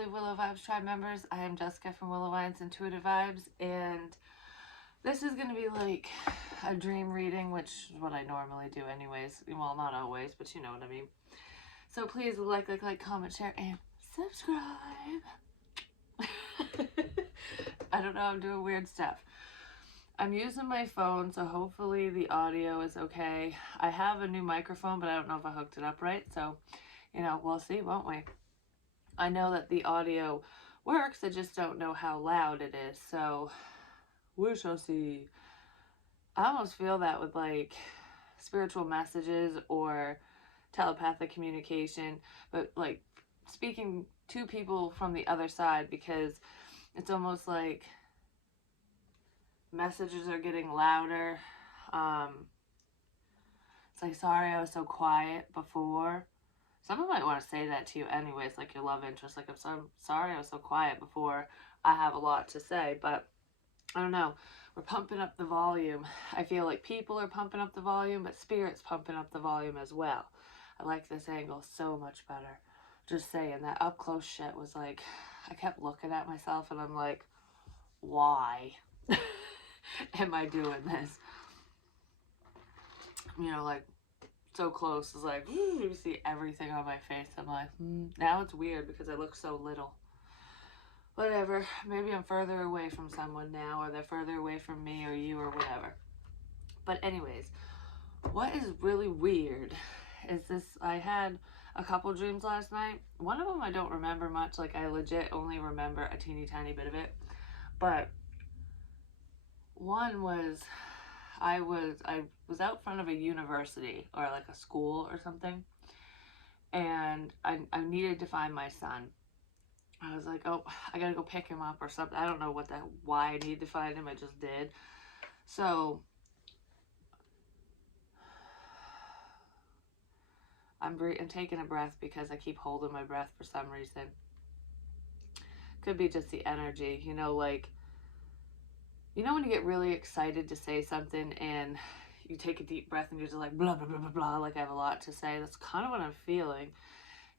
lovely Willow Vibes Tribe members. I am Jessica from Willow Vines Intuitive Vibes, and this is going to be like a dream reading, which is what I normally do anyways. Well, not always, but you know what I mean. So please like, comment, share, and subscribe. I don't know, I'm doing weird stuff. I'm using my phone, so hopefully the audio is okay. I have a new microphone, but I don't know if I hooked it up right, so, you know, we'll see, won't we? I know that the audio works, I just don't know how loud it is, so we shall see. I almost feel that with like spiritual messages or telepathic communication, but like speaking to people from the other side, because it's almost like messages are getting louder. It's like, sorry I was so quiet before. Someone might want to say that to you anyways, like your love interest. Like, I'm so sorry I was so quiet before. I have a lot to say, but I don't know. We're pumping up the volume. I feel like people are pumping up the volume, but spirit's pumping up the volume as well. I like this angle so much better. Just saying, that up close shit was like, I kept looking at myself and I'm like, why am I doing this? You know, like, so close is like, you see everything on my face. I'm like, now it's weird because I look so little. Whatever, maybe I'm further away from someone now, or they're further away from me or you or whatever. But anyways, what is really weird is this, I had a couple dreams last night. One of them I don't remember much, like I legit only remember a teeny tiny bit of it. But one was, I was out front of a university or like a school or something, and I needed to find my son. I was like, oh, I gotta go pick him up or something. I don't know why I need to find him. I just did. So I'm taking a breath because I keep holding my breath for some reason. Could be just the energy, you know, like, you know when you get really excited to say something and you take a deep breath and you're just like blah blah blah blah blah, like I have a lot to say. That's kind of what I'm feeling.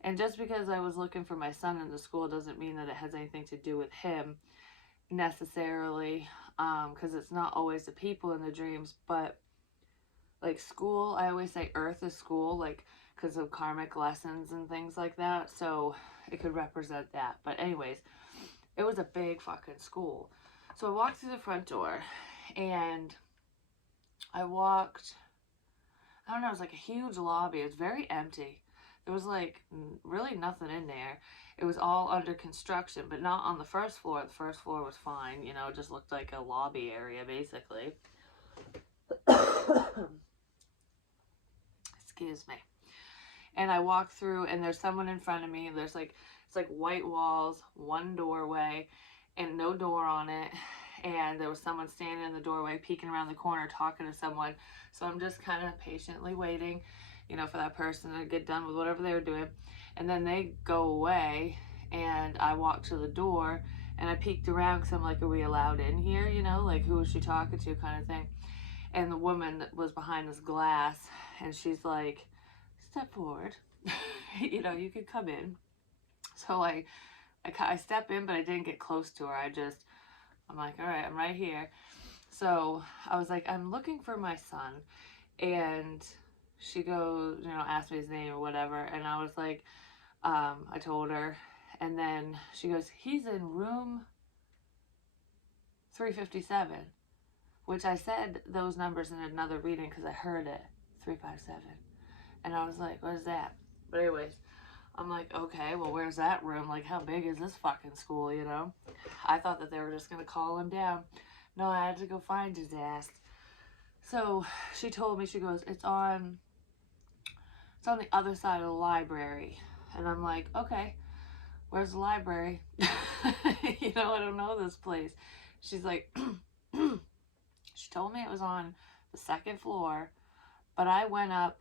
And just because I was looking for my son in the school doesn't mean that it has anything to do with him necessarily, because it's not always the people in the dreams. But like school, I always say earth is school, like because of karmic lessons and things like that, so it could represent that. But anyways, it was a big fucking school. So I walked through the front door and I walked, I don't know, it was like a huge lobby. It was very empty. There was like really nothing in there. It was all under construction, but not on the first floor. The first floor was fine, you know, it just looked like a lobby area basically. Excuse me. And I walk through and there's someone in front of me. There's like, it's like white walls, one doorway and no door on it. And there was someone standing in the doorway peeking around the corner talking to someone. So I'm just kind of patiently waiting, you know, for that person to get done with whatever they were doing. And then they go away and I walk to the door and I peeked around because I'm like, are we allowed in here? You know, like who is she talking to kind of thing. And the woman that was behind this glass and she's like, step forward. You know, you could come in. So I step in, but I didn't get close to her. I'm like, all right, I'm right here. So I was like, I'm looking for my son. And she goes, you know, asked me his name or whatever. And I was like, I told her. And then she goes, he's in room 357, which I said those numbers in another reading because I heard it, 357. And I was like, what is that? But anyways, I'm like, okay, well, where's that room? Like, how big is this fucking school, you know? I thought that they were just going to call him down. No, I had to go find his ass. So she told me, she goes, it's on the other side of the library. And I'm like, okay, where's the library? You know, I don't know this place. She's like, she told me it was on the second floor, but I went up.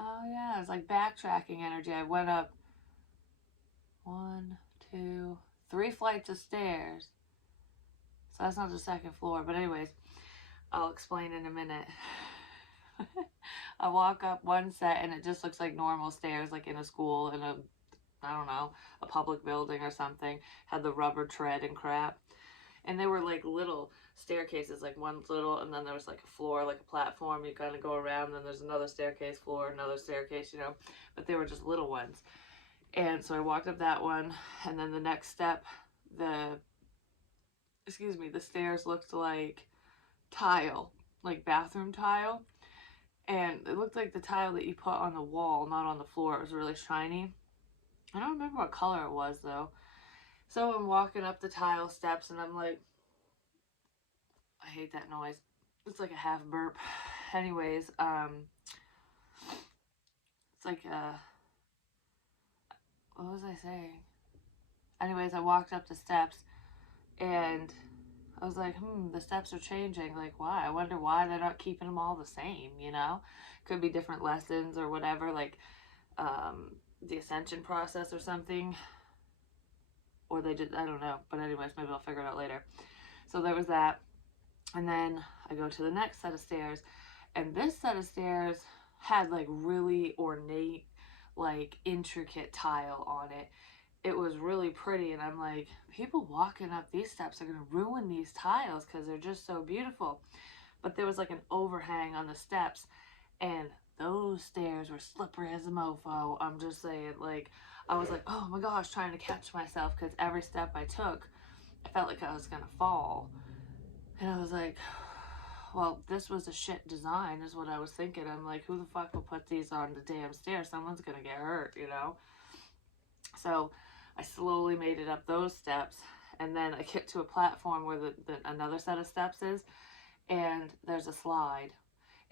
Oh yeah, it was like backtracking energy. I went up 1, 2, 3 flights of stairs. So that's not the second floor. But anyways, I'll explain in a minute. I walk up one set and it just looks like normal stairs, like in a school, in a I don't know, a public building or something, had the rubber tread and crap. And they were like little staircases, like one's little, and then there was like a floor, like a platform. You kind of go around, then there's another staircase, floor, another staircase, you know. But they were just little ones. And so I walked up that one, and then the next step, the the stairs looked like tile, like bathroom tile. And it looked like the tile that you put on the wall, not on the floor. It was really shiny. I don't remember what color it was though. So I'm walking up the tile steps and I'm like, I hate that noise. It's like a half burp. Anyways, it's like what was I saying? Anyways, I walked up the steps and I was like, the steps are changing. Like, why? I wonder why they're not keeping them all the same, you know? Could be different lessons or whatever, like the ascension process or something. Or they just, I don't know. But anyways, maybe I'll figure it out later. So there was that. And then I go to the next set of stairs. And this set of stairs had like really ornate, like intricate tile on it. It was really pretty, and I'm like, people walking up these steps are going to ruin these tiles because they're just so beautiful. But there was like an overhang on the steps, and those stairs were slippery as a mofo. I'm just saying, like, I was like, oh my gosh, trying to catch myself because every step I took, I felt like I was going to fall. And I was like, well, this was a shit design is what I was thinking. I'm like, who the fuck will put these on the damn stairs? Someone's going to get hurt, you know? So I slowly made it up those steps, and then I get to a platform where another set of steps is, and there's a slide.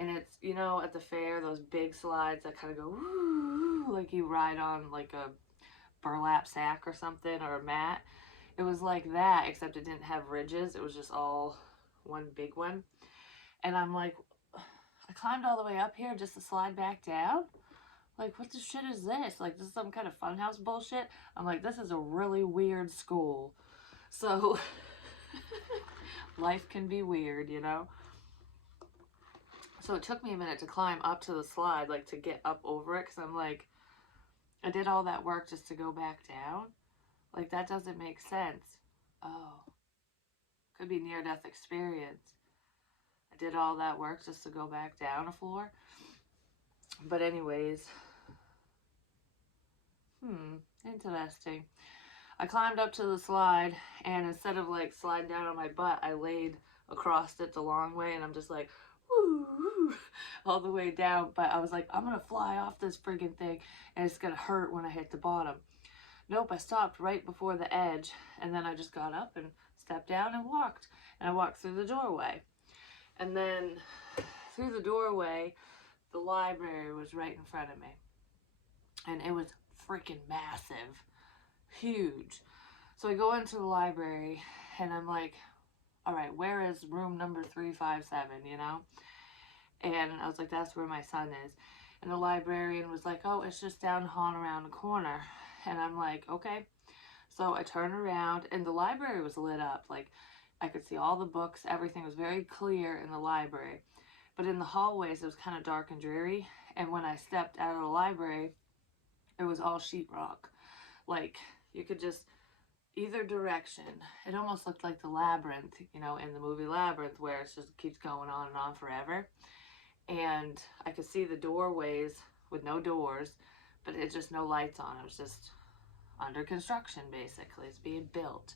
And it's, you know, at the fair, those big slides that kind of go, woo, like you ride on like a burlap sack or something, or a mat. It was like that, except it didn't have ridges. It was just all one big one. And I'm like, I climbed all the way up here just to slide back down? Like, what the shit is this? Like, this is some kind of funhouse bullshit? I'm like, this is a really weird school. So, life can be weird, you know? So it took me a minute to climb up to the slide, like, to get up over it, because I'm like, I did all that work just to go back down? Like, that doesn't make sense. Oh, could be near-death experience. I did all that work just to go back down a floor? But anyways, interesting. I climbed up to the slide, and instead of like sliding down on my butt, I laid across it the long way, and I'm just like, woo, all the way down. But I was like, I'm gonna fly off this friggin' thing, and it's gonna hurt when I hit the bottom. Nope, I stopped right before the edge, and then I just got up and stepped down and walked. And I walked through the doorway. And then through the doorway, the library was right in front of me. And it was freaking massive. Huge. So I go into the library and I'm like, all right, where is room number 357, you know? And I was like, that's where my son is. And the librarian was like, oh, it's just down the hall around the corner. And I'm like, okay. So I turn around and the library was lit up. Like, I could see all the books. Everything was very clear in the library. But in the hallways, it was kind of dark and dreary. And when I stepped out of the library, it was all sheetrock. Like, you could just, either direction. It almost looked like the labyrinth, you know, in the movie Labyrinth, where it just keeps going on and on forever. And I could see the doorways with no doors, but it's just no lights on. It was just under construction, basically. It's being built.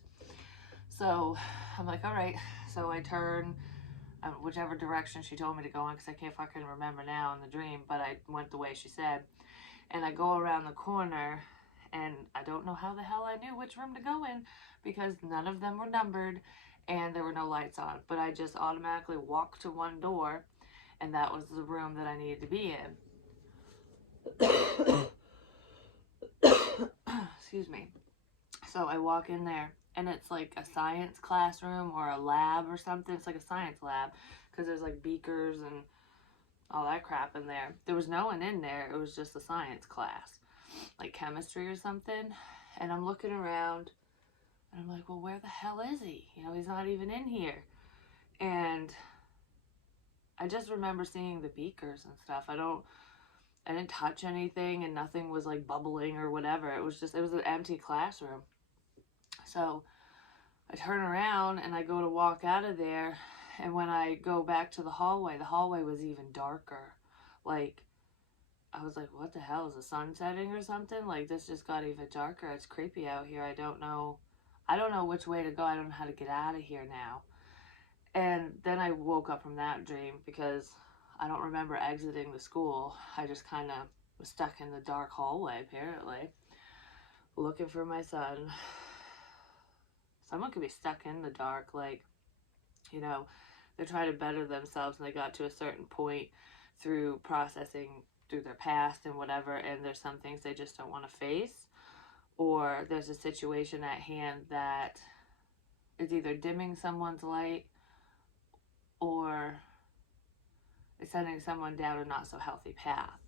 So I'm like, all right. So I turn whichever direction she told me to go in, because I can't fucking remember now in the dream, but I went the way she said. And I go around the corner, and I don't know how the hell I knew which room to go in, because none of them were numbered and there were no lights on. But I just automatically walked to one door, and that was the room that I needed to be in. Excuse me. So I walk in there, and it's like a science classroom or a lab or something. It's like a science lab, because there's like beakers and all that crap in there. There was no one in there. It was just a science class, like chemistry or something. And I'm looking around, and I'm like, well, where the hell is he? You know, he's not even in here. And I just remember seeing the beakers and stuff. I I didn't touch anything and nothing was like bubbling or whatever. It was an empty classroom. So I turn around and I go to walk out of there, and when I go back to the hallway was even darker. Like, I was like, what the hell? Is the sun setting or something? Like, this just got even darker. It's creepy out here. I don't know which way to go. I don't know how to get out of here now. And then I woke up from that dream because I don't remember exiting the school. I just kind of was stuck in the dark hallway, apparently, looking for my son. Someone could be stuck in the dark, like, you know, they're trying to better themselves and they got to a certain point through processing through their past and whatever, and there's some things they just don't want to face, or there's a situation at hand that is either dimming someone's light or is sending someone down a not so healthy path,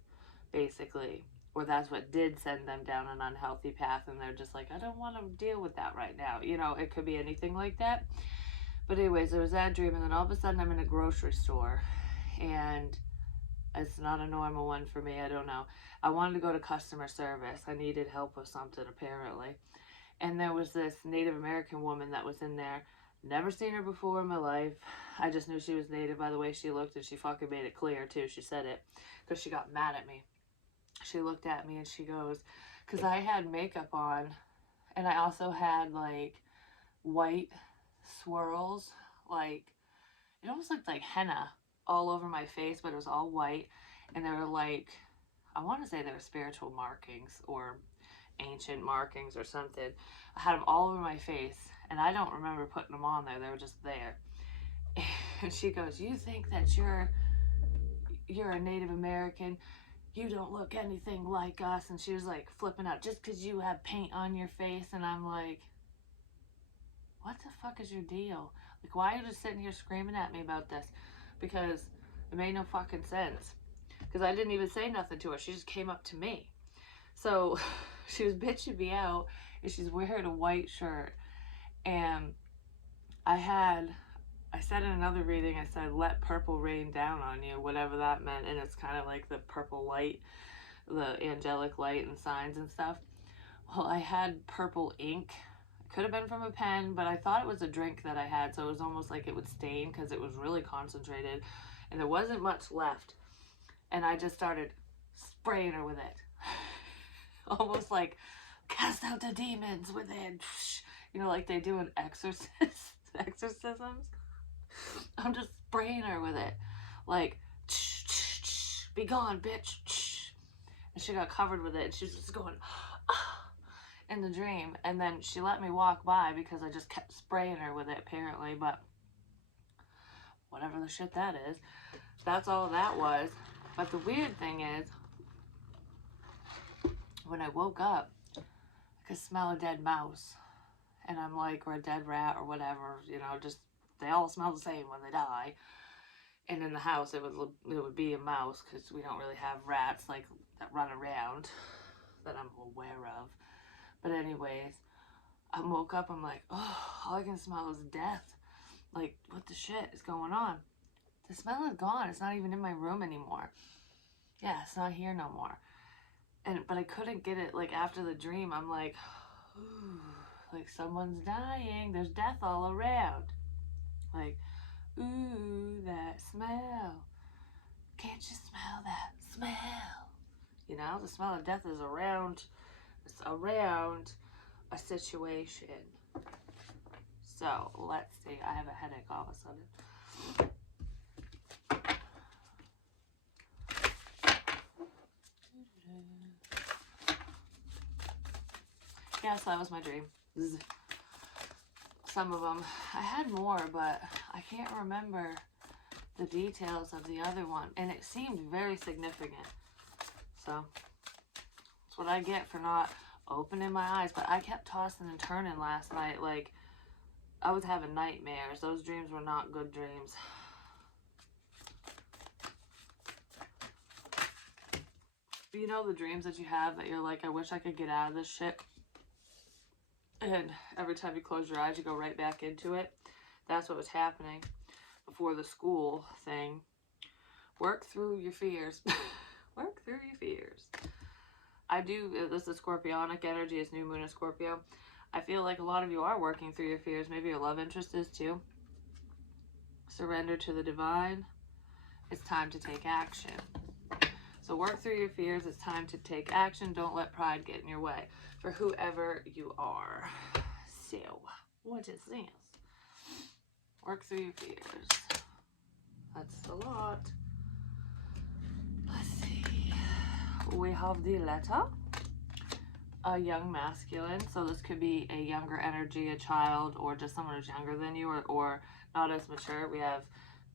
basically. Or that's what did send them down an unhealthy path, and they're just like, I don't want to deal with that right now. You know, it could be anything like that. But anyways, there was that dream, and then all of a sudden I'm in a grocery store, and it's not a normal one for me. I don't know. I wanted to go to customer service. I needed help with something, apparently. And there was this Native American woman that was in there. Never seen her before in my life. I just knew she was Native by the way she looked, and she fucking made it clear, too. She said it because she got mad at me. She looked at me and she goes, because I had makeup on, and I also had, like, white swirls, like, it almost looked like henna all over my face, but it was all white, and they were like, I want to say they were spiritual markings or ancient markings or something. I had them all over my face, and I don't remember putting them on there. They were just there. And she goes, you think that you're a Native American? You don't look anything like us. And she was like flipping out, just because you have paint on your face. And I'm like, what the fuck is your deal? Like, why are you just sitting here screaming at me about this? Because it made no fucking sense. Because I didn't even say nothing to her. She just came up to me. So she was bitching me out, and she's wearing a white shirt. And I said in another reading, I said, let purple rain down on you, whatever that meant. And it's kind of like the purple light, the angelic light and signs and stuff. Well, I had purple ink. It could have been from a pen, but I thought it was a drink that I had, so it was almost like it would stain because it was really concentrated, and there wasn't much left. And I just started spraying her with it. Almost like, cast out the demons within. You know, like they do in exorcisms. I'm just spraying her with it. Like, be gone, bitch. And she got covered with it, and she was just going, in the dream. And then she let me walk by because I just kept spraying her with it, apparently. But whatever the shit that is, that's all that was. But the weird thing is, when I woke up, I could smell a dead mouse. And I'm like, or a dead rat or whatever, you know, just, they all smell the same when they die. And in the house, it would be a mouse, because we don't really have rats like that run around that I'm aware of. But anyways, I woke up, I'm like, oh, all I can smell is death. Like, what the shit is going on? The smell is gone. It's not even in my room anymore. Yeah, it's not here no more. But I couldn't get it, like, after the dream, I'm like, ooh, like someone's dying. There's death all around. Like, ooh, that smell. Can't you smell that smell? You know, the smell of death is around. It's around a situation. So, let's see. I have a headache all of a sudden. Yeah, so that was my dream. Some of them. I had more, but I can't remember the details of the other one. And it seemed very significant. So, that's what I get for not opening my eyes. But I kept tossing and turning last night. Like, I was having nightmares. Those dreams were not good dreams. You know the dreams that you have that you're like, I wish I could get out of this shit? And every time you close your eyes, you go right back into it. That's what was happening before the school thing. Work through your fears. Work through your fears. This is Scorpionic energy, it's new moon in Scorpio. I feel like a lot of you are working through your fears. Maybe your love interest is too. Surrender to the divine. It's time to take action. So work through your fears. It's time to take action. Don't let pride get in your way for whoever you are. So, what is this? Work through your fears. That's a lot. Let's see. We have the letter. A young masculine. So this could be a younger energy, a child, or just someone who's younger than you, or not as mature. We have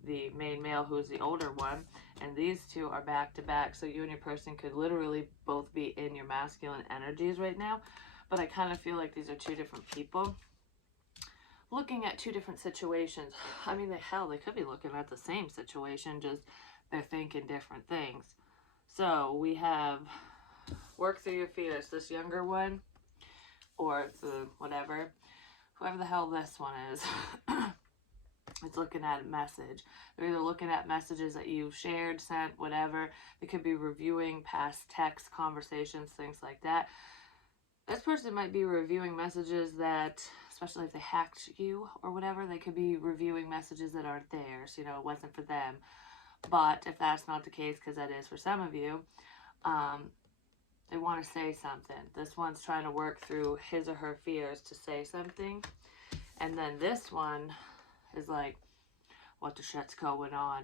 the main male who's the older one, and these two are back to back. So you and your person could literally both be in your masculine energies right now, but I kind of feel like these are two different people looking at two different situations. I mean, they could be looking at the same situation, just they're thinking different things. So we have work through your fears. This younger one, or the whatever, whoever the hell this one is, it's looking at a message. They're either looking at messages that you've shared, sent, whatever. They could be reviewing past text conversations, things like that. This person might be reviewing messages that, especially if they hacked you or whatever, they could be reviewing messages that aren't theirs. You know, it wasn't for them. But if that's not the case, because that is for some of you, they want to say something. This one's trying to work through his or her fears to say something. And then this one is like, what the shit's going on?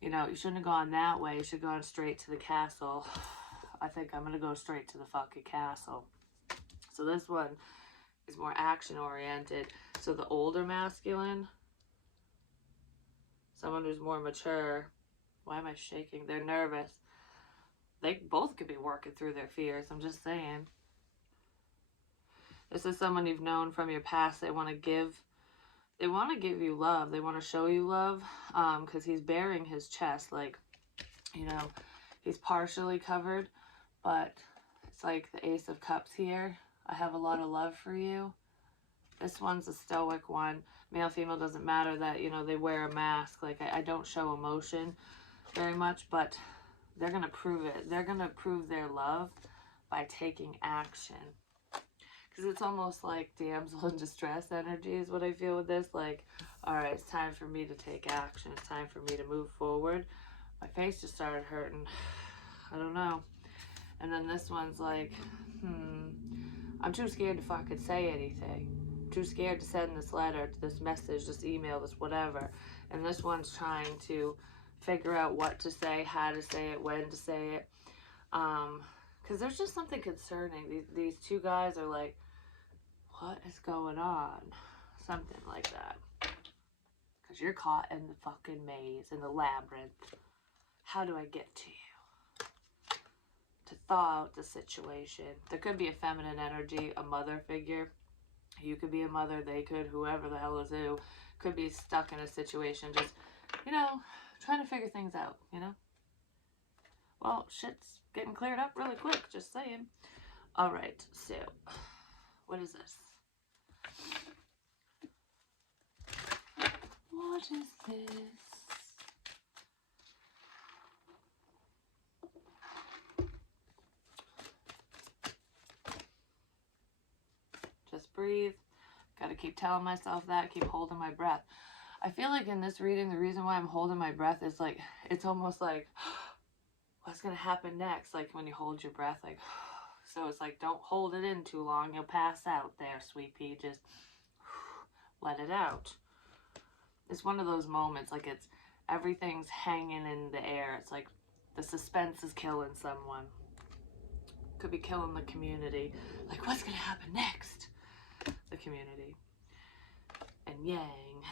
You know, you shouldn't have gone that way. You should have gone straight to the castle. I think I'm going to go straight to the fucking castle. So this one is more action oriented. So the older masculine, someone who's more mature. Why am I shaking? They're nervous. They both could be working through their fears. I'm just saying. This is someone you've known from your past. They want to give you love. They want to show you love, because he's bearing his chest. Like, you know, he's partially covered, but it's like the Ace of Cups here. I have a lot of love for you. This one's a stoic one. Male, female, doesn't matter that, you know, they wear a mask. Like, I don't show emotion very much, but they're going to prove it. They're going to prove their love by taking action. Because it's almost like damsel in distress energy is what I feel with this. Like, all right, it's time for me to take action. It's time for me to move forward. My face just started hurting. I don't know. And then this one's like, I'm too scared to fucking say anything. I'm too scared to send this letter, this message, this email, this whatever. And this one's trying to figure out what to say, how to say it, when to say it. Because there's just something concerning. These two guys are like, what is going on? Something like that. Because you're caught in the fucking maze, in the labyrinth. How do I get to you? To thaw out the situation. There could be a feminine energy, a mother figure. You could be a mother, they could, whoever the hell is who, could be stuck in a situation just, you know, trying to figure things out, you know? Well, shit's getting cleared up really quick, just saying. Alright, so, what is this? What is this? Just breathe. Gotta keep telling myself that, keep holding my breath. I feel like in this reading, the reason why I'm holding my breath is like, it's almost like, what's gonna happen next? Like when you hold your breath, like, so it's like, don't hold it in too long. You'll pass out there, sweet pea. Just let it out. It's one of those moments, like it's, everything's hanging in the air. It's like the suspense is killing someone. Could be killing the community. Like, what's gonna happen next? The community. And yang,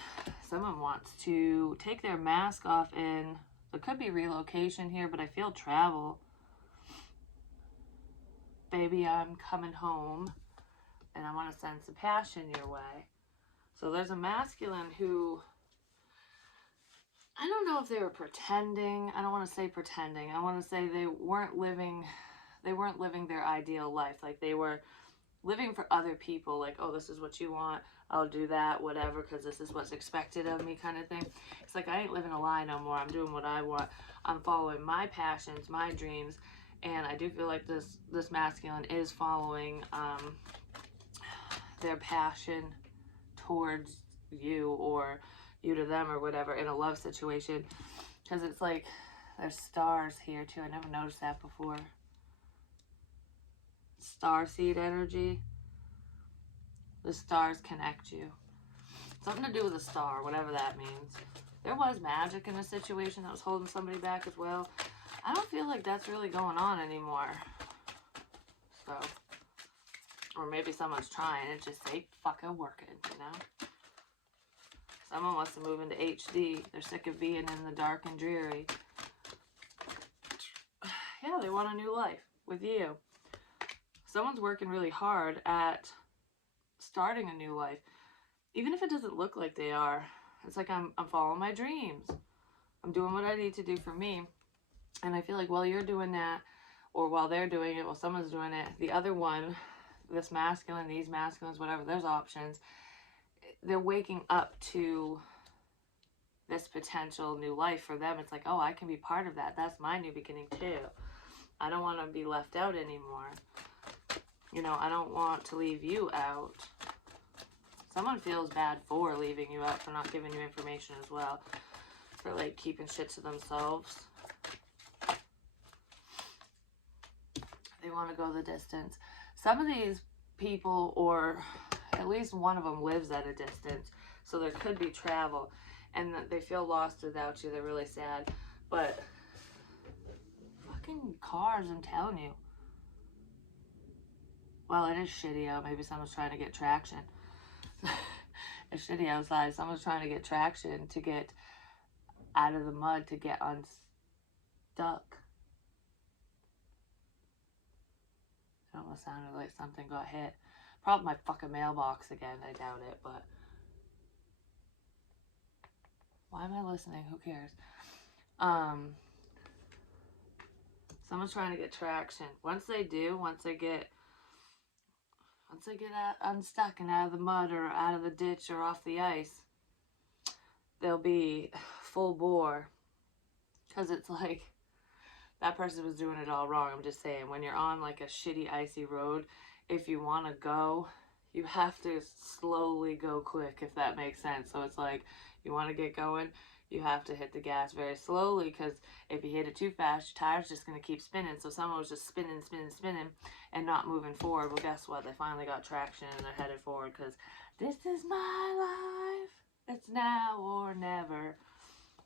someone wants to take their mask off in, there could be relocation here, but I feel travel. Baby, I'm coming home and I want to send some passion your way. So there's a masculine who, I don't know if they were pretending. I don't want to say pretending. I want to say they weren't living their ideal life. Like they were living for other people, like, oh, this is what you want, I'll do that, whatever, because this is what's expected of me kind of thing. It's like, I ain't living a lie no more. I'm doing what I want. I'm following my passions, my dreams, and I do feel like this masculine is following their passion towards you, or you to them, or whatever, in a love situation. Because it's like, there's stars here too. I never noticed that before. Star seed energy. The stars connect you. Something to do with a star, whatever that means. There was magic in a situation that was holding somebody back as well. I don't feel like that's really going on anymore. So, or maybe someone's trying. It just ain't fucking working, you know? Someone wants to move into HD. They're sick of being in the dark and dreary. Yeah, they want a new life with you. Someone's working really hard at starting a new life. Even if it doesn't look like they are. It's like, I'm following my dreams. I'm doing what I need to do for me. And I feel like while you're doing that, or while they're doing it, while someone's doing it, the other one, this masculine, these masculines, whatever, there's options. They're waking up to this potential new life for them. It's like, oh, I can be part of that. That's my new beginning too. I don't want to be left out anymore. You know, I don't want to leave you out. Someone feels bad for leaving you out, for not giving you information as well. For like keeping shit to themselves. They want to go the distance. Some of these people, or at least one of them, lives at a distance. So there could be travel. And they feel lost without you. They're really sad. But fucking cars, I'm telling you. Well, it is shitty out. Maybe someone's trying to get traction. It's shitty outside. Someone's trying to get traction, to get out of the mud, to get unstuck. It almost sounded like something got hit. Probably my fucking mailbox again. I doubt it, but why am I listening? Who cares? Someone's trying to get traction. Once they do, once they get unstuck and out of the mud, or out of the ditch, or off the ice, they'll be full bore. Because it's like, that person was doing it all wrong. I'm just saying, when you're on like a shitty icy road, if you want to go, you have to slowly go quick, if that makes sense. So it's like, you want to get going, you have to hit the gas very slowly, because if you hit it too fast, your tire's just going to keep spinning. So someone was just spinning, and not moving forward. Well, guess what? They finally got traction, and they're headed forward, because this is my life. It's now or never.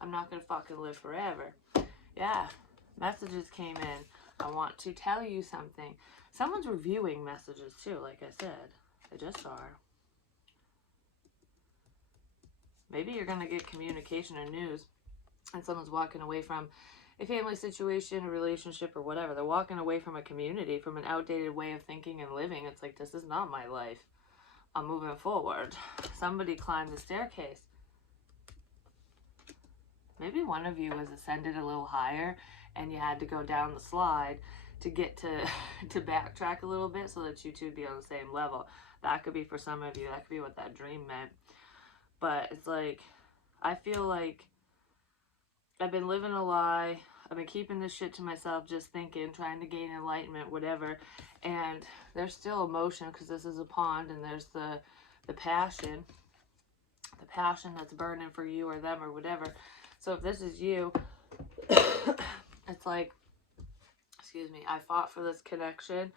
I'm not going to fucking live forever. Yeah, messages came in. I want to tell you something. Someone's reviewing messages too, like I said. They just are. Maybe you're going to get communication or news, and someone's walking away from a family situation, a relationship, or whatever. They're walking away from a community, from an outdated way of thinking and living. It's like, this is not my life. I'm moving forward. Somebody climbed the staircase. Maybe one of you was ascended a little higher, and you had to go down the slide to get to backtrack a little bit, so that you two would be on the same level. That could be for some of you. That could be what that dream meant. But it's like, I feel like I've been living a lie. I've been keeping this shit to myself, just thinking, trying to gain enlightenment, whatever. And there's still emotion, because this is a pond, and there's the passion. The passion that's burning for you or them or whatever. So if this is you, it's like, excuse me, I fought for this connection.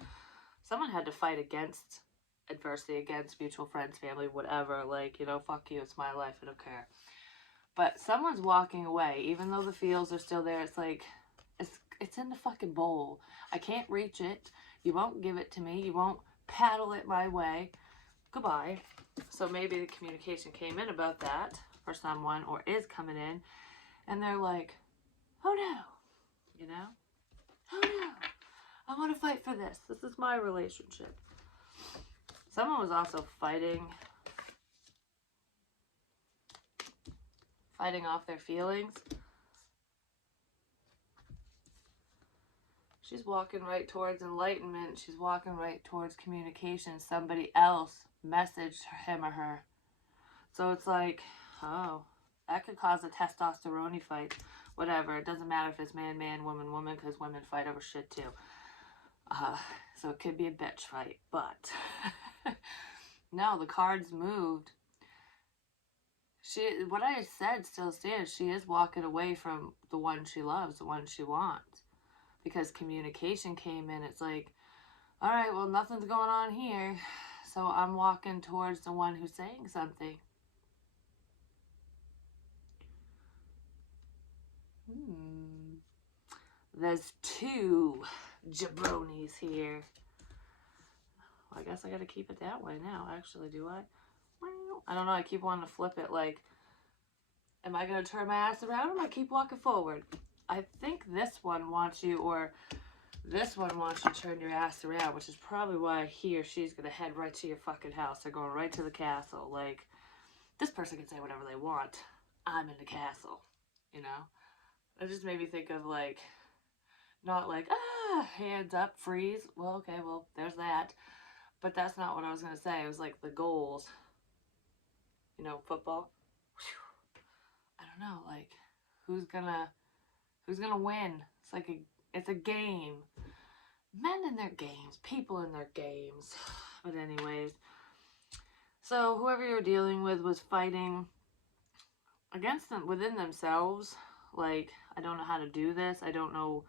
Someone had to fight against adversity, against mutual friends, family, whatever. Like, you know, fuck you, it's my life, I don't care. But someone's walking away, even though the feels are still there. It's like, it's in the fucking bowl. I can't reach it. You won't give it to me. You won't paddle it my way. Goodbye. So maybe the communication came in about that for someone, or is coming in, and they're like, oh no, you know? Oh no, I want to fight for this. This is my relationship. Someone was also fighting off their feelings. She's walking right towards enlightenment. She's walking right towards communication. Somebody else messaged him or her. So it's like, oh, that could cause a testosterone fight. Whatever. It doesn't matter if it's man, man, woman, woman, because women fight over shit too. So it could be a bitch fight. But no, the cards moved. What I said still stands. She is walking away from the one she loves, the one she wants. Because communication came in. It's like, all right, well, nothing's going on here. So I'm walking towards the one who's saying something. There's two jabronis here. Well, I guess I gotta keep it that way now, actually, do I? I don't know, I keep wanting to flip it, like, am I gonna turn my ass around or am I keep walking forward? I think this one wants you, or this one wants you to turn your ass around, which is probably why he or she's gonna head right to your fucking house. They're going right to the castle. Like, this person can say whatever they want. I'm in the castle, you know? It just made me think of, like, not like, hands up, freeze. Well, okay, well, there's that. But that's not what I was going to say. It was like the goals. You know, football. Whew. I don't know, like, who's gonna win? It's like it's a game. Men in their games, people in their games. But anyways, so whoever you're dealing with was fighting against them within themselves. Like, I don't know how to do this. I don't know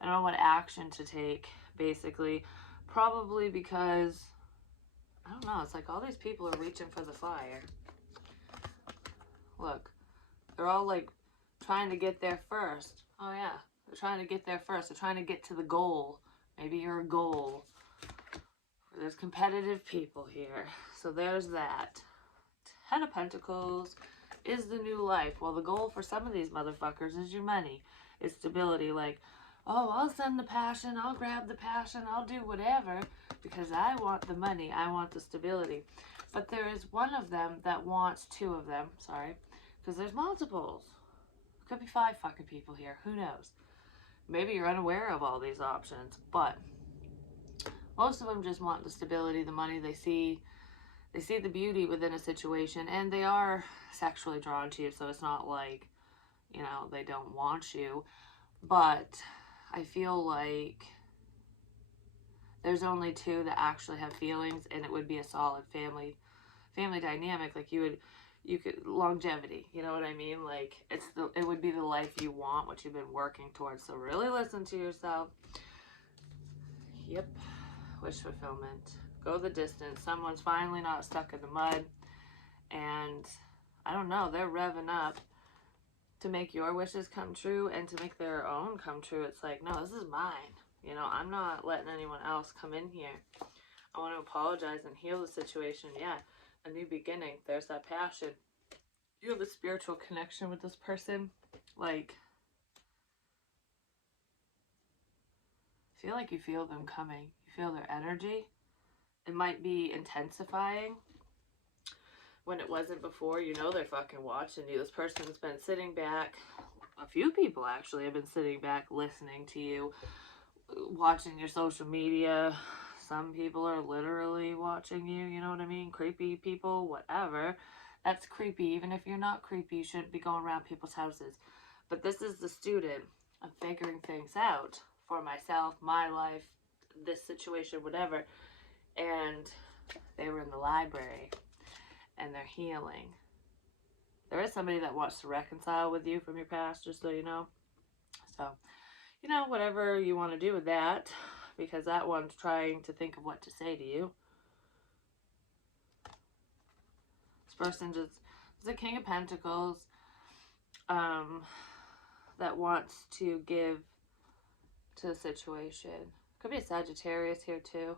what action to take, basically. Probably because, I don't know, it's like all these people are reaching for the fire. Look, they're all like trying to get there first. Oh yeah, they're trying to get there first. They're trying to get to the goal. Maybe you're a goal. There's competitive people here. So there's that. Ten of Pentacles is the new life. Well, the goal for some of these motherfuckers is your money. It's stability. Like, oh, I'll send the passion. I'll grab the passion. I'll do whatever because I want the money. I want the stability. But there is one of them that wants two of them. Sorry. Because there's multiples. Could be 5 fucking people here. Who knows? Maybe you're unaware of all these options. But most of them just want the stability, the money. They see the beauty within a situation. And they are sexually drawn to you. So it's not like, you know, they don't want you. But I feel like there's only 2 that actually have feelings. And it would be a solid family dynamic. Like you could longevity, you know what I mean? Like it would be the life you want, what you've been working towards. So really listen to yourself. Yep. Wish fulfillment. Go the distance. Someone's finally not stuck in the mud, and I don't know, they're revving up to make your wishes come true and to make their own come true. It's like, no, this is mine. You know, I'm not letting anyone else come in here. I want to apologize and heal the situation. Yeah. A new beginning. There's that passion. You have a spiritual connection with this person. Like, I feel like you feel them coming. You feel their energy. It might be intensifying when it wasn't before. You know they're fucking watching you. This person's been sitting back. A few people actually have been sitting back listening to you, watching your social media. Some people are literally watching you, you know what I mean? Creepy people, whatever. That's creepy. Even if you're not creepy, you shouldn't be going around people's houses. But this is the student. I'm figuring things out for myself, my life, this situation, whatever. And they were in the library and they're healing. There is somebody that wants to reconcile with you from your past, just so you know. So, you know, whatever you want to do with that, because that one's trying to think of what to say to you. This person just is the King of Pentacles that wants to give to the situation. Could be a Sagittarius here too.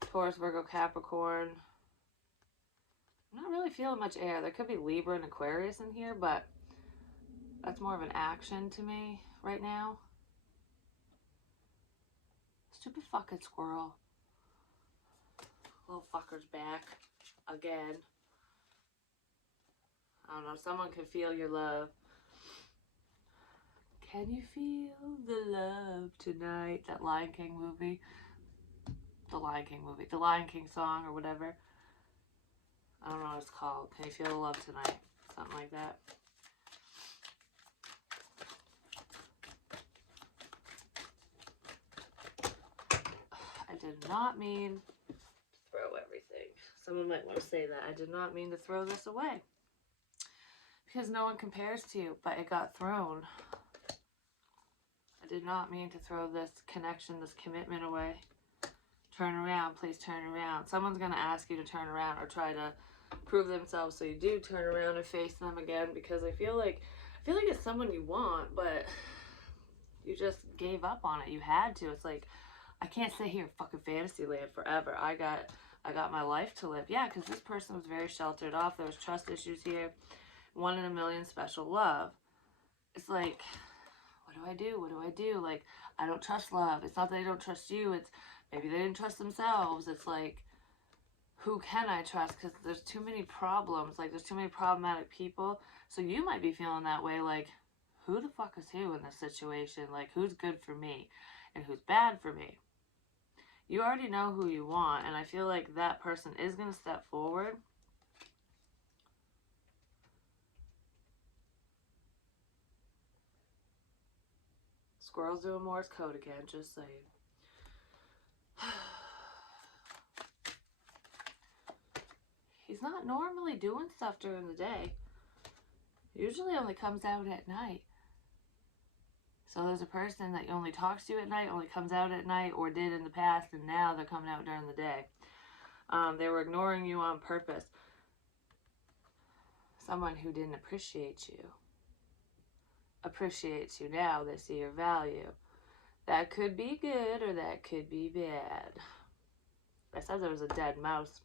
Taurus, Virgo, Capricorn. I'm not really feeling much air. There could be Libra and Aquarius in here, but that's more of an action to me right now. Stupid fucking squirrel. Little fucker's back again. I don't know. Someone can feel your love. Can you feel the love tonight? That Lion King movie. The Lion King movie. The Lion King song or whatever. I don't know what it's called. Can you feel the love tonight? Something like that. I did not mean to throw everything. Someone might want to say that. I did not mean to throw this away. Because no one compares to you, but it got thrown. I did not mean to throw this connection, this commitment away. Turn around, please turn around. Someone's going to ask you to turn around or try to prove themselves, so you do turn around and face them again, because I feel like it's someone you want, but you just gave up on it. You had to. It's like, I can't sit here in fucking fantasy land forever. I got my life to live. Yeah, because this person was very sheltered off. There was trust issues here. 1 in a million special love. It's like, what do I do? What do I do? Like, I don't trust love. It's not that I don't trust you. It's maybe they didn't trust themselves. It's like, who can I trust? Because there's too many problems. Like, there's too many problematic people. So you might be feeling that way. Like, who the fuck is who in this situation? Like, who's good for me and who's bad for me? You already know who you want. And I feel like that person is going to step forward. Squirrel's doing Morse code again, just saying. He's not normally doing stuff during the day. Usually only comes out at night. So there's a person that only talks to you at night, only comes out at night, or did in the past, and now they're coming out during the day. They were ignoring you on purpose. Someone who didn't appreciate you appreciates you now. They see your value. That could be good or that could be bad. I said there was a dead mouse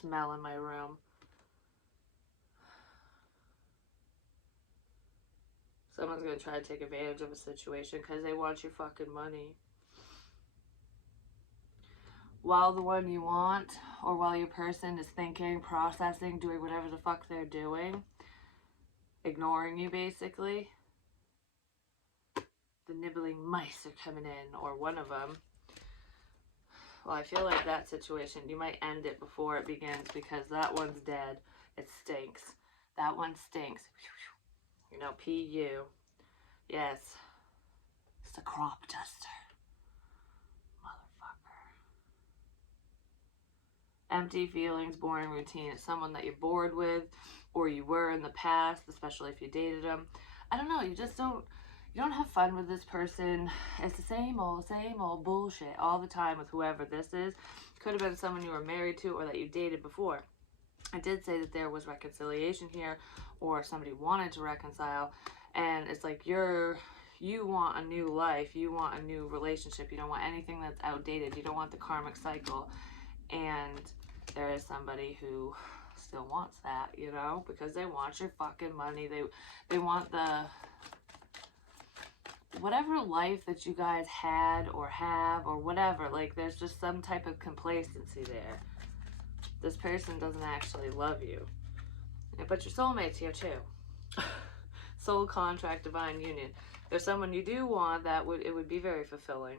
smell in my room. Someone's going to try to take advantage of a situation because they want your fucking money. While the one you want, or while your person is thinking, processing, doing whatever the fuck they're doing, ignoring you basically, the nibbling mice are coming in, or one of them. Well, I feel like that situation, you might end it before it begins, because that one's dead. It stinks. That one stinks. You know, P.U. Yes. It's a crop duster. Motherfucker. Empty feelings, boring routine. It's someone that you're bored with, or you were in the past, especially if you dated them. I don't know, you don't have fun with this person. It's the same old bullshit all the time with whoever this is. Could have been someone you were married to or that you dated before. I did say that there was reconciliation here, or somebody wanted to reconcile, and it's like you want a new life, you want a new relationship, you don't want anything that's outdated, you don't want the karmic cycle, and there is somebody who still wants that, you know, because they want your fucking money, they want the whatever life that you guys had or have or whatever. Like, there's just some type of complacency there. This person doesn't actually love you. But your soulmate's here too. Soul contract, divine union. There's someone you do want that it would be very fulfilling.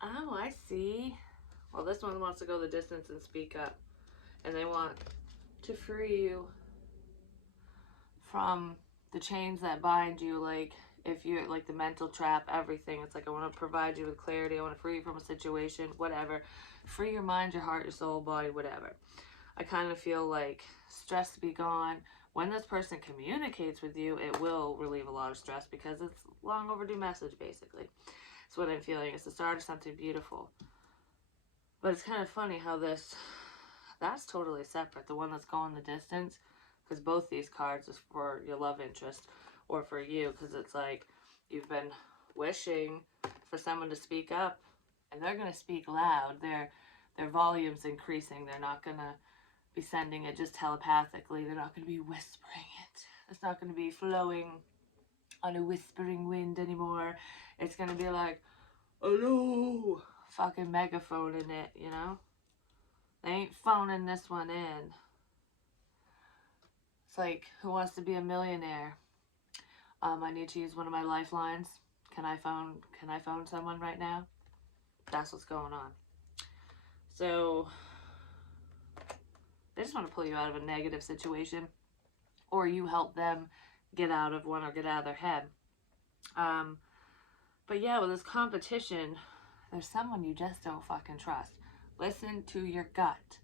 Oh, I see. Well, this one wants to go the distance and speak up. And they want to free you from the chains that bind you. Like, if you're like the mental trap, everything. It's like, I want to provide you with clarity. I want to free you from a situation, whatever. Free your mind, your heart, your soul, body, whatever. I kind of feel like stress to be gone. When this person communicates with you, it will relieve a lot of stress, because it's long overdue message, basically. It's what I'm feeling. It's the start of something beautiful. But it's kind of funny how that's totally separate. The one that's going the distance, because both these cards is for your love interest or for you, because it's like you've been wishing for someone to speak up, and they're going to speak loud. Their volume's increasing. They're not going to be sending it just telepathically. They're not going to be whispering it. It's not going to be flowing on a whispering wind anymore. It's going to be like, hello, fucking megaphone in it, you know? They ain't phoning this one in. It's like, Who Wants to Be a Millionaire? I need to use one of my lifelines. Can I phone someone right now? That's what's going on. So they just want to pull you out of a negative situation, or you help them get out of one or get out of their head. But yeah, with this competition, there's someone you just don't fucking trust. Listen to your gut.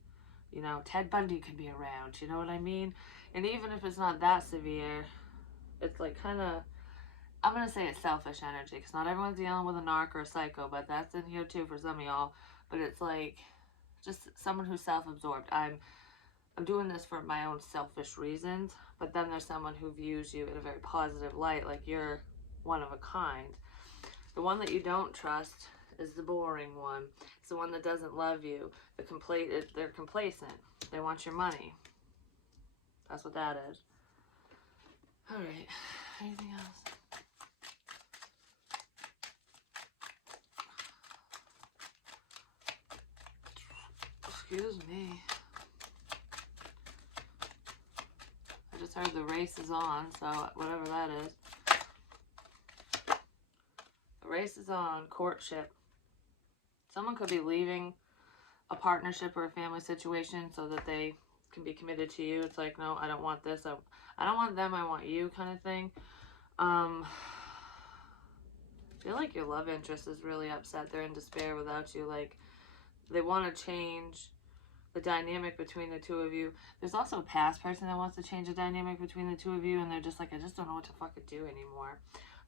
You know, Ted Bundy could be around. You know what I mean? And even if it's not that severe, it's like kind of, I'm going to say it's selfish energy, because not everyone's dealing with a narc or a psycho, but that's in here too for some of y'all. But it's like just someone who's self-absorbed. I'm doing this for my own selfish reasons, but then there's someone who views you in a very positive light, like you're one of a kind. The one that you don't trust is the boring one. It's the one that doesn't love you. They're complacent. They want your money. That's what that is. All right. Anything else? Excuse me. I just heard the race is on, so whatever that is. The race is on, courtship. Someone could be leaving a partnership or a family situation so that they can be committed to you. It's like, no, I don't want this. I don't want them, I want you kind of thing. I feel like your love interest is really upset. They're in despair without you. Like, they want to change the dynamic between the two of you. There's also a past person that wants to change the dynamic between the two of you, and they're just like, I just don't know what to fucking do anymore.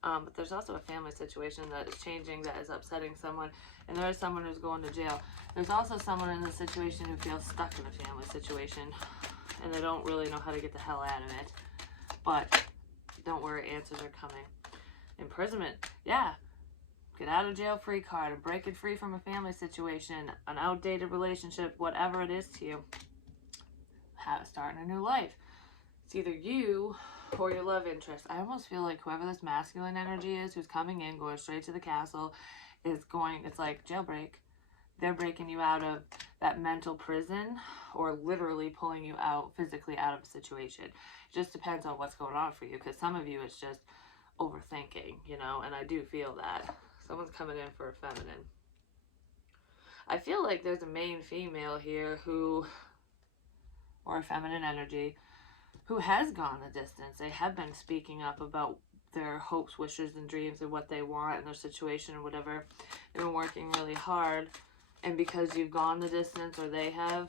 But there's also a family situation that is changing, that is upsetting someone, and there is someone who's going to jail. There's also someone in this situation who feels stuck in a family situation, and they don't really know how to get the hell out of it. But don't worry, answers are coming. Imprisonment, yeah. Get out of jail free card, and breaking free from a family situation, an outdated relationship, whatever it is to you. Starting a new life. It's either you or your love interest. I almost feel like whoever this masculine energy is, who's coming in, going straight to the castle, it's like jailbreak. They're breaking you out of that mental prison, or literally pulling you out, physically out of a situation. It just depends on what's going on for you, because some of you, it's just overthinking, you know, and I do feel that. Someone's coming in for a feminine. I feel like there's a main female here or a feminine energy, who has gone the distance. They have been speaking up about their hopes, wishes, and dreams, and what they want in their situation and whatever. They've been working really hard. And because you've gone the distance, or they have,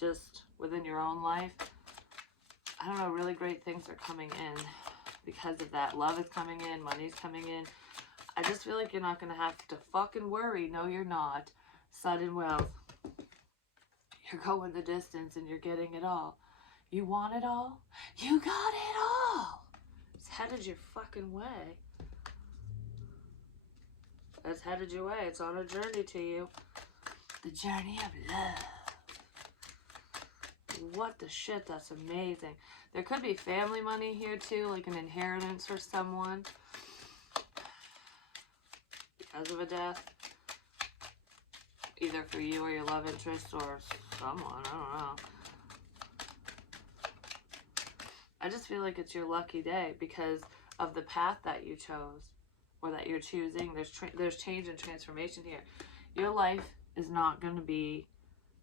just within your own life, I don't know, really great things are coming in because of that. Love is coming in, money's coming in. I just feel like you're not going to have to fucking worry. No, you're not. Sudden wealth. You're going the distance and you're getting it all. You want it all? You got it all. It's headed your fucking way. It's headed your way. It's on a journey to you. The journey of love. What the shit? That's amazing. There could be family money here too, like an inheritance for someone because of a death. Either for you or your love interest or someone. I don't know. I just feel like it's your lucky day because of the path that you chose, or that you're choosing. There's change and transformation here. Your life is not going to be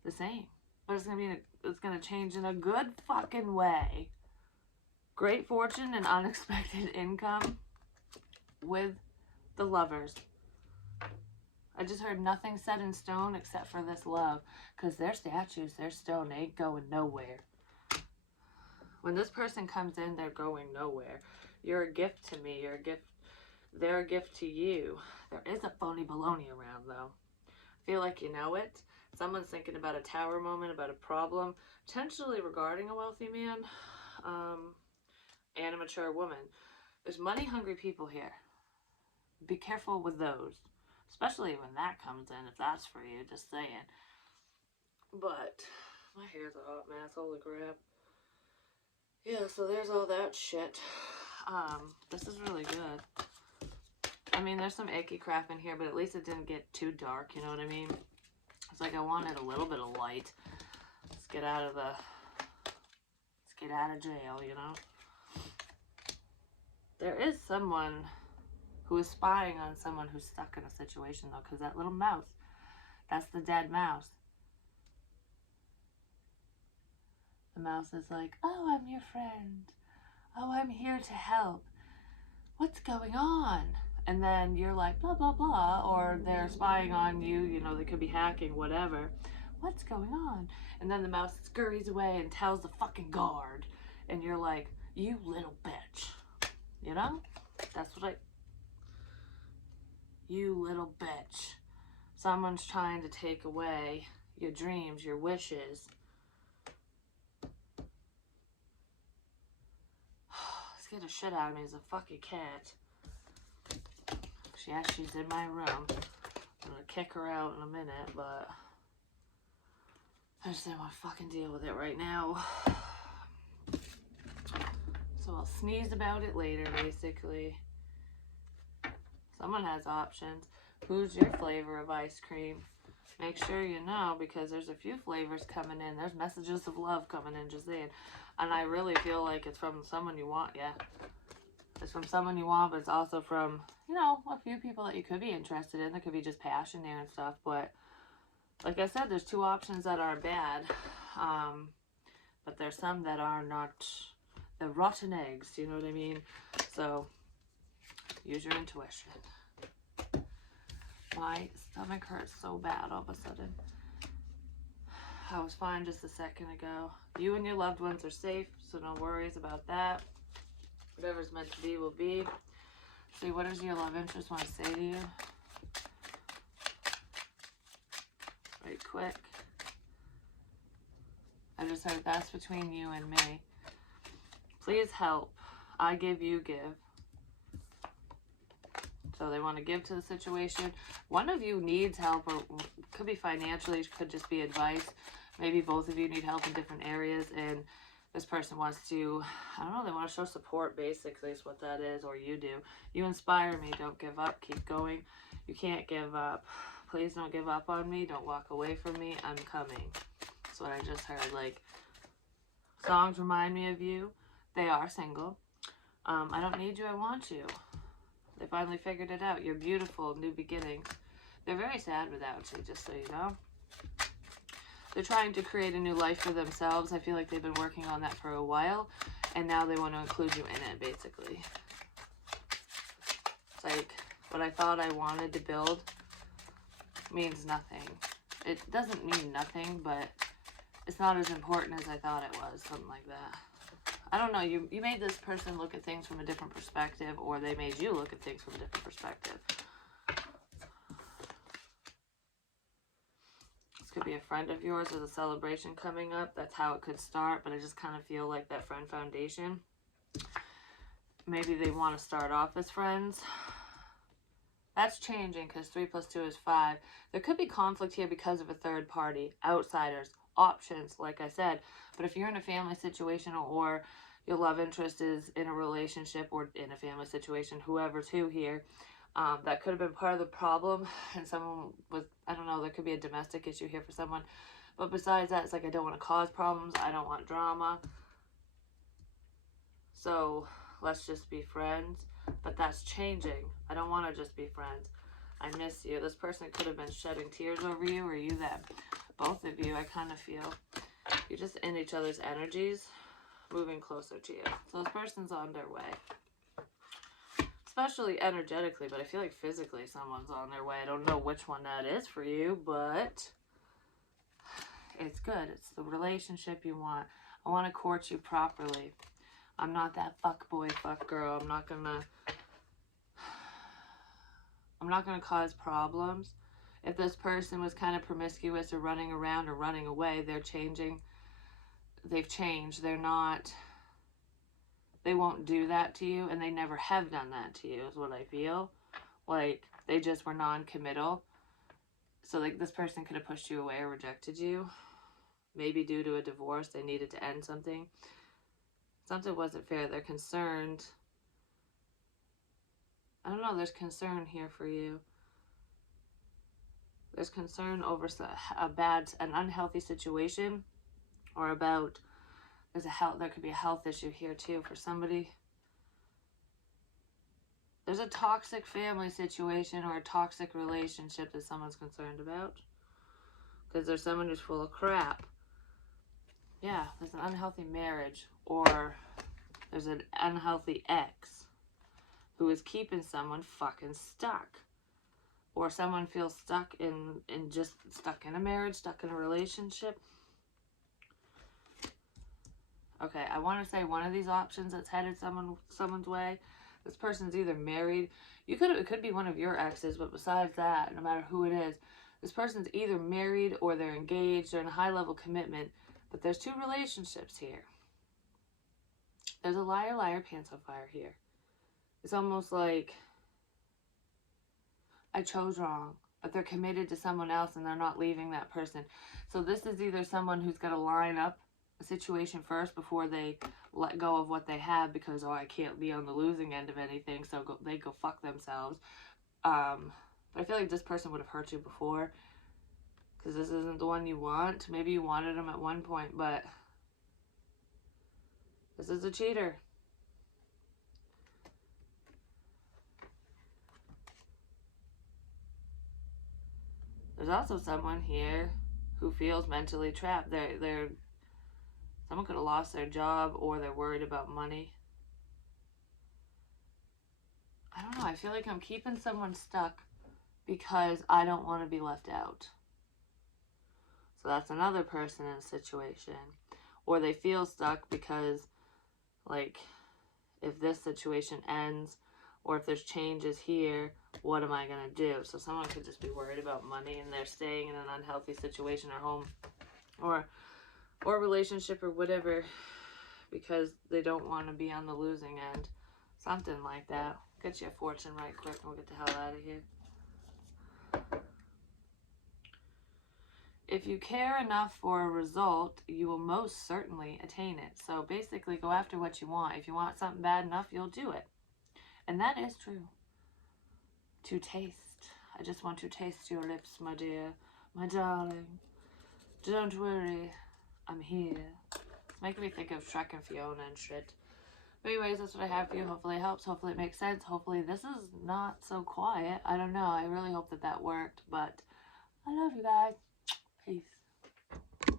the same, but it's going to change in a good fucking way. Great fortune and unexpected income with the lovers. I just heard nothing set in stone except for this love, because their statues, their stone, they ain't going nowhere. When this person comes in, they're going nowhere. You're a gift to me. You're a gift. They're a gift to you. There is a phony baloney around, though. I feel like you know it. Someone's thinking about a tower moment, about a problem, potentially regarding a wealthy man, and a mature woman. There's money-hungry people here. Be careful with those, especially when that comes in, if that's for you, just saying. But my hair's a hot mess, holy crap. Yeah, so there's all that shit. This is really good. I mean, there's some icky crap in here, but at least it didn't get too dark, you know what I mean? It's like I wanted a little bit of light. Let's get out of jail, you know? There is someone who is spying on someone who's stuck in a situation, though, because that little mouse, that's the dead mouse. The mouse is like, oh, I'm your friend. Oh, I'm here to help. What's going on? And then you're like, blah, blah, blah, or they're spying on you, you know, they could be hacking, whatever. What's going on? And then the mouse scurries away and tells the fucking guard. And you're like, you little bitch. You know? That's what you little bitch. Someone's trying to take away your dreams, your wishes. Scared the shit out of me as a fucking cat. She's in my room. I'm gonna kick her out in a minute, but I just didn't want to fucking deal with it right now. So I'll sneeze about it later, basically. Someone has options. Who's your flavor of ice cream? Make sure you know, because there's a few flavors coming in. There's messages of love coming in, just saying. And I really feel like it's from someone you want, yeah. It's from someone you want, but it's also from, you know, a few people that you could be interested in. There could be just passion there and stuff. But like I said, there's two options that are bad. But there's some that are not, they're rotten eggs, you know what I mean? So use your intuition. My stomach hurts so bad all of a sudden. I was fine just a second ago. You and your loved ones are safe, so no worries about that. Whatever's meant to be will be. See, what does your love interest want to say to you? Right quick. I just heard that's between you and me. Please help. I give, you give. So they want to give to the situation. One of you needs help, or could be financially, could just be advice. Maybe both of you need help in different areas, and this person wants to, I don't know, they want to show support, basically, is what that is, or you do. You inspire me. Don't give up. Keep going. You can't give up. Please don't give up on me. Don't walk away from me. I'm coming. That's what I just heard. Like, songs remind me of you. They are single. I don't need you. I want you. They finally figured it out. You're beautiful. New beginnings. They're very sad without you, just so you know. They're trying to create a new life for themselves. I feel like they've been working on that for a while, and now they want to include you in it, basically. It's like, what I thought I wanted to build means nothing. It doesn't mean nothing, but it's not as important as I thought it was, something like that. I don't know, you made this person look at things from a different perspective, or they made you look at things from a different perspective. This could be a friend of yours. There's a celebration coming up. That's how it could start, but I just kind of feel like that friend foundation. Maybe they want to start off as friends. That's changing because 3 + 2 is 5. There could be conflict here because of a third party, outsiders, options, like I said. But if you're in a family situation, or your love interest is in a relationship or in a family situation, whoever's who here, that could have been part of the problem. And someone with, I don't know, there could be a domestic issue here for someone. But besides that, it's like, I don't want to cause problems. I don't want drama. So let's just be friends. But that's changing. I don't want to just be friends. I miss you. This person could have been shedding tears over you, or you them. Both of you, I kind of feel. You're just in each other's energies, moving closer to you. So this person's on their way. Especially energetically, but I feel like physically someone's on their way. I don't know which one that is for you, but it's good. It's the relationship you want. I want to court you properly. I'm not that fuck boy, fuck girl. I'm not gonna cause problems. If this person was kind of promiscuous or running around or running away, they're changing. They've changed. They won't do that to you, and they never have done that to you, is what I feel. Like, they just were non-committal. So, like, this person could have pushed you away or rejected you. Maybe due to a divorce, they needed to end something. Something wasn't fair. They're concerned. I don't know. There's concern here for you. There's concern over an unhealthy situation, or about, there could be a health issue here too for somebody. There's a toxic family situation or a toxic relationship that someone's concerned about. Because there's someone who's full of crap. Yeah, there's an unhealthy marriage, or there's an unhealthy ex who is keeping someone fucking stuck. Or someone feels stuck in just stuck in a marriage, stuck in a relationship. Okay, I want to say one of these options that's headed someone's way. This person's either married. It could be one of your exes, but besides that, no matter who it is, this person's either married or they're engaged. They're in a high level commitment. But there's two relationships here. There's a liar, liar, pants on fire here. It's almost like I chose wrong, but they're committed to someone else and they're not leaving that person. So this is either someone who's got to line up a situation first before they let go of what they have because, oh, I can't be on the losing end of anything, so they go fuck themselves. But I feel like this person would have hurt you before because this isn't the one you want. Maybe you wanted them at one point, but this is a cheater. There's also someone here who feels mentally trapped. Someone could have lost their job or they're worried about money. I don't know. I feel like I'm keeping someone stuck because I don't want to be left out. So that's another person in a situation. Or they feel stuck because, like, if this situation ends or if there's changes here, what am I going to do? So someone could just be worried about money and they're staying in an unhealthy situation or home or relationship or whatever because they don't want to be on the losing end. Something like that. Get you a fortune right quick and we'll get the hell out of here. If you care enough for a result, you will most certainly attain it. So basically, go after what you want. If you want something bad enough, you'll do it. And that is true. To taste. I just want to taste your lips, my dear, my darling. Don't worry, I'm here. It's making me think of Shrek and Fiona and shit. But anyways, that's what I have for you. Hopefully it helps. Hopefully it makes sense. Hopefully this is not so quiet. I don't know. I really hope that worked. But I love you guys. Peace.